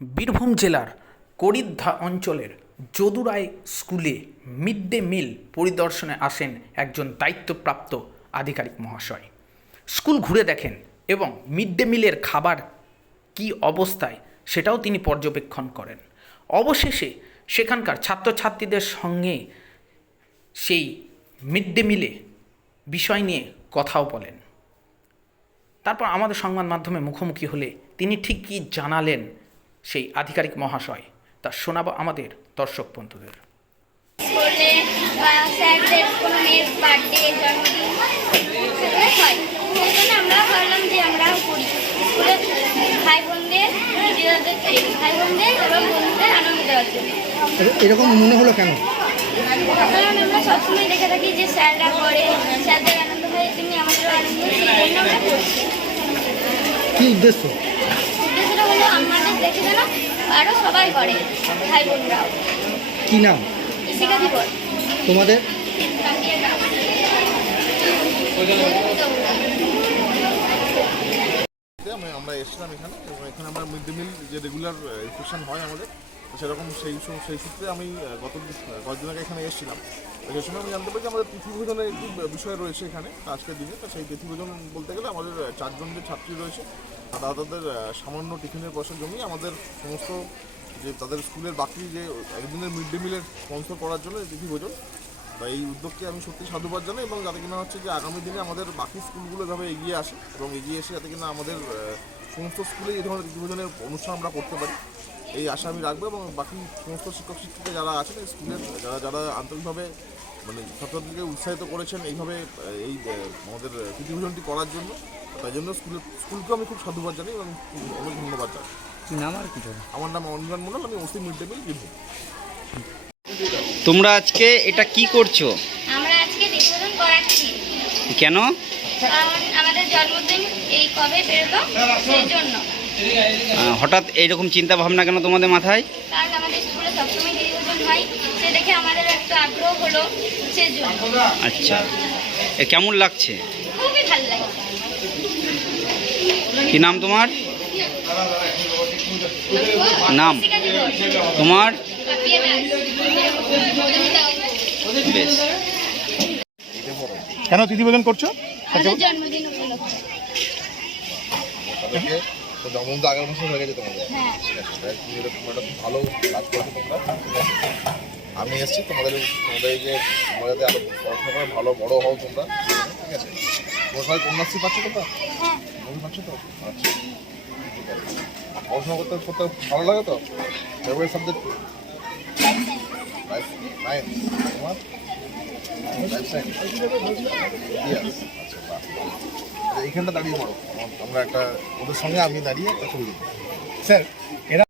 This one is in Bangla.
বীরভূম জেলার করিদ্ধা অঞ্চলের যদুরায় স্কুলে মিড ডে মিল পরিদর্শনে আসেন একজন দায়িত্বপ্রাপ্ত আধিকারিক মহাশয়। স্কুল ঘুরে দেখেন এবং মিড ডে মিলের খাবার কী অবস্থায় সেটাও তিনি পর্যবেক্ষণ করেন। অবশেষে সেখানকার ছাত্রছাত্রীদের সঙ্গে সেই মিড ডে মিলে বিষয় নিয়ে কথাও বলেন। তারপর আমাদের সংবাদ মাধ্যমে মুখোমুখি হলে তিনি ঠিক কী জানালেন সেই আধিকারিক মহাশয় তা শোনাবো আমাদের দর্শক বন্ধুদের। স্কুলে বা স্যারদের কোনো মেয়ের বার্থডে জন্মদিন সেগুলো হয়, সেই জন্য আমরা ভাবলাম যে আমরাও করি। স্কুলে ভাই বোনদের এবং বন্ধুদের আনন্দ দেওয়ার জন্য। এরকম মনে হলো কেন? কারণ আমরা সবসময় দেখে থাকি যে স্যাররা করে, স্যারদের আনন্দ হয়, তেমনি আমাদেরও আনন্দ হয়, সেই জন্য আমরা করছি। কি উদ্দেশ্য? উদ্দেশ্যটা হলো আমাদের দেখে যেন আরও সবাই করে, ভাই বোনরাও। কি নাম? ইশিকা দিবস। তোমাদের? আমরা এসেছিলাম এখানে এবং এখানে আমরা মিড ডে মিল যে রেগুলার ইনস্ট্রাকশন হয় আমাদের, সেরকম সেই সূত্রে আমি কয়েকদিন আগে এখানে এসেছিলাম। সেই সময় আমি জানতে পারি যে আমাদের তিথি ভোজনের একটি বিষয় রয়েছে এখানে আজকের দিনে। তো সেই তিথি ভোজন বলতে গেলে আমাদের 4 জন যে ছাত্রী রয়েছে তাদের সামান্য টিফিনের পয়সার জন্যই আমাদের সমস্ত যে তাদের স্কুলের বাকি যে একদিনের মিড ডে মিলের স্পন্সর করার জন্য তিথি ভোজন। বা এই উদ্যোগকে আমি সত্যি সাধুবাদ জানাই এবং যাতে কিনা হচ্ছে যে আগামী দিনে আমাদের বাকি স্কুলগুলো এভাবে এগিয়ে আসে এবং এগিয়ে এসে যাতে কিনা আমাদের সমস্ত স্কুলে এই ধরনের তিথিভোজনের অনুষ্ঠান আমরা করতে পারি, এই আশা আমি রাখবো। এবং বাকি সমস্ত শিক্ষক শিক্ষিকা যারা আছেন স্কুলের যারা আন্তরিকভাবে মানে ছাত্রছাত্রীকে উৎসাহিত করেছেন এইভাবে এই আমাদের তিথিভোজনটি করার জন্য, তাই জন্য স্কুলকেও আমি খুব সাধুবাদ জানাই এবং অনেক ধন্যবাদ জানাই। নাম আর কি? আমার নাম অনির্বাণ মণ্ডল, আমি OC mid day meal Birbhum. তোমরা আজকে এটা কি করছো? আমরা আজকে তিথিভোজন করাচ্ছি। কেন? কারণ আমাদের জন্মদিন এই কবে বেরোলো, সেই জন্য। হঠাৎ এইরকম চিন্তা ভাবনা কেন তোমাদের মাথায়? কারণ আমাদের স্কুলে সবসময় তিথিভোজন হয়, সে দেখে আমাদের একটু আগ্রহ হলো, সেই জন্য। আচ্ছা, কেমন লাগছে? খুবই ভালো লাগে। কি নাম তোমার? নাম তোমার? বেশ। কেন তিথিভোজন করছো? আমাদের জন্মদিন উপলক্ষে। তো জন্মদিন তো আগের বছর হয়ে গেছে তোমাদের। হ্যাঁ। তুমি একটা খুব ভালো কাজ করেছো তোমরা। আমি এসেছি তোমাদের এই যে তোমরা যাতে আরো পড়াশোনা করে ভালো বড় হও তোমরা, ঠিক আছে? তোমরা সবাই কন্যাশ্রী পাচ্ছ তোমরা? হ্যাঁ। পাচ্ছ তো? আচ্ছা, ঠিক আছে। পড়াশোনা করতে ভালো লাগে তো? Favourite subject science. তোমার লাইফ সায়েন্স? আচ্ছা, বাহ। এইখানটা দাঁড়িয়ে পড়ো, আমরা একটা ওদের সঙ্গে আমি দাঁড়িয়ে একটা ছবি। স্যার, এরা